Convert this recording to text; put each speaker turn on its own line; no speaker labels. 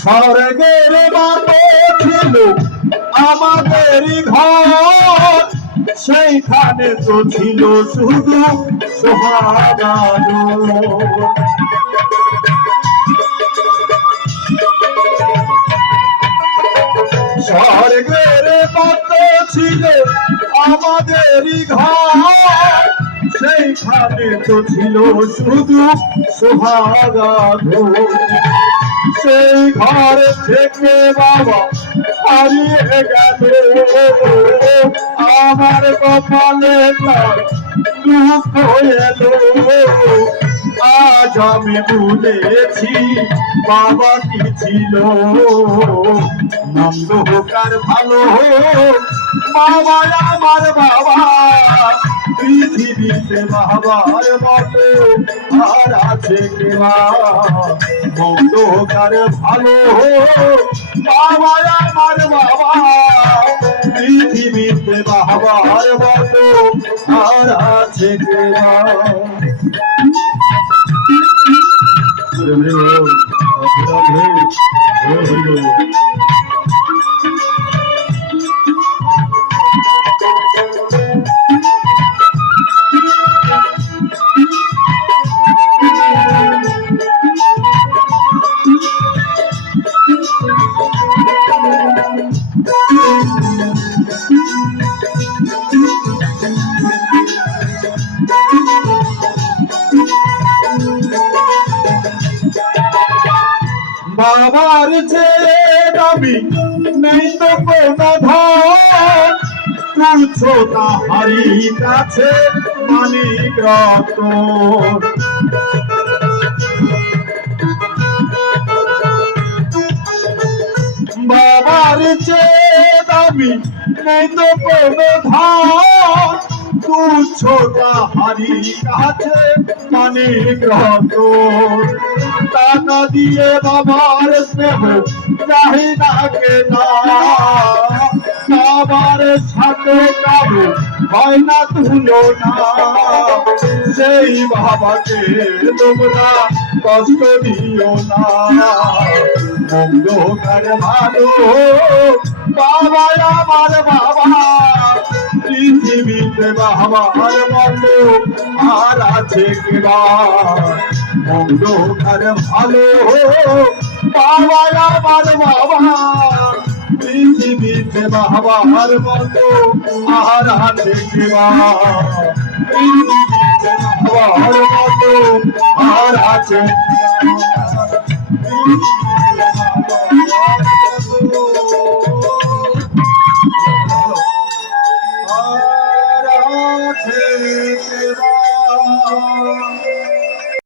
স্বর্গের সেইখানে তো ছিল শুধু সোহাগানো। স্বর্গের বাপে ছিল আমাদেরই ঘর। সেইখানে তো ছিল শুধু সোহাগানো। সেই ঘর থেকে বাবা হারিয়ে গেল আমার কপালে দুঃখ এলো। আজ আমি বলেছি বাবা কি ছিল। নন্দ হোক আর ভালো হোক বাবা, আমার বাবা, পৃথিবীতে বাবার মতো আর আছে মন্দ হোক আর ভালো হোক বাবা, আমার বাবা, পৃথিবীতে বাবার মতো আর আছে কেবা বাবার যে দাবি, নেই তো কোনো ধন তুলছ তাহারি কাছে মানিক রতন। বাবার যে দাবি, নেই তো কোনো ধন তুচ্ছ তাহারি কাছে মানিক রতন টাকা দিয়ে বাবার স্নেহ চাহিদা কেনা বাবার সাথে কারও হয় না না। সেই বাবাকে তোমরা কষ্ট দিও না। মঙ্গল ভালো। বাবা, আমার বাবা, পৃথিবীতে বাবার মতো আর আছে কিবা অন্ধকার ভালো। বাবা, আমার বাবা, পৃথিবীতে বাবার মতো আর আছে কিবা পৃথিবীতে বাবার মতো আর আছে Thank you.